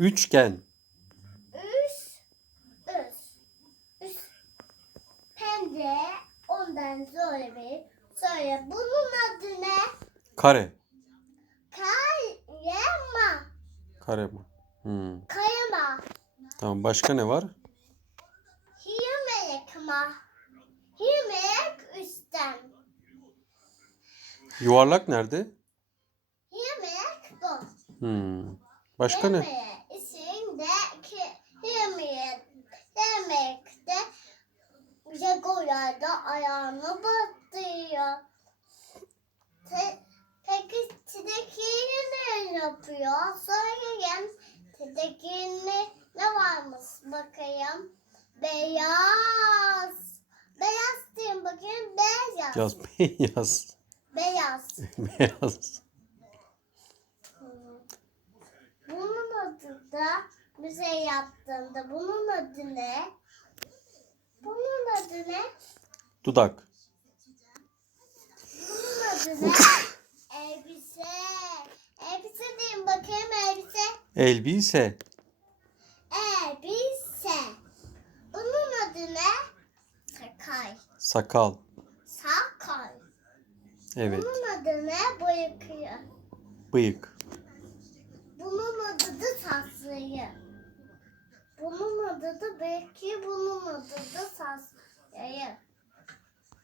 Üçgen. Üst, üst, üst. Pembe, ondan sonra bir. Sonra bunun adı ne? Kare. Kayama. Kare mi? Hmm. Kayama. Tamam başka ne var? Hiyemek ama. Hiyemek üstten. Yuvarlak nerede? Hiyemek bu. Hmm. Başka ne? Jagoya'da ayağını batırıyor. Te, peki çideki ne yapıyor? Söyleyeyim. Çideki ne varmış bakayım. Beyaz. Beyaz diyeyim bakayım. Beyaz. Yaz beyaz. Beyaz. beyaz. Bunun adı da müze yaptığında bunun adı ne? Bunun adı ne? Dudak. Bunun adı ne? elbise. Elbise diyeyim bakayım elbise. Elbise. Elbise. Bunun adı ne? Sakal. Sakal. Sakal. Evet. Bunun adı ne? Bıyıkıyor. Bıyık. Bunun adı da saçları. Bunun adı da belki bunun adı da.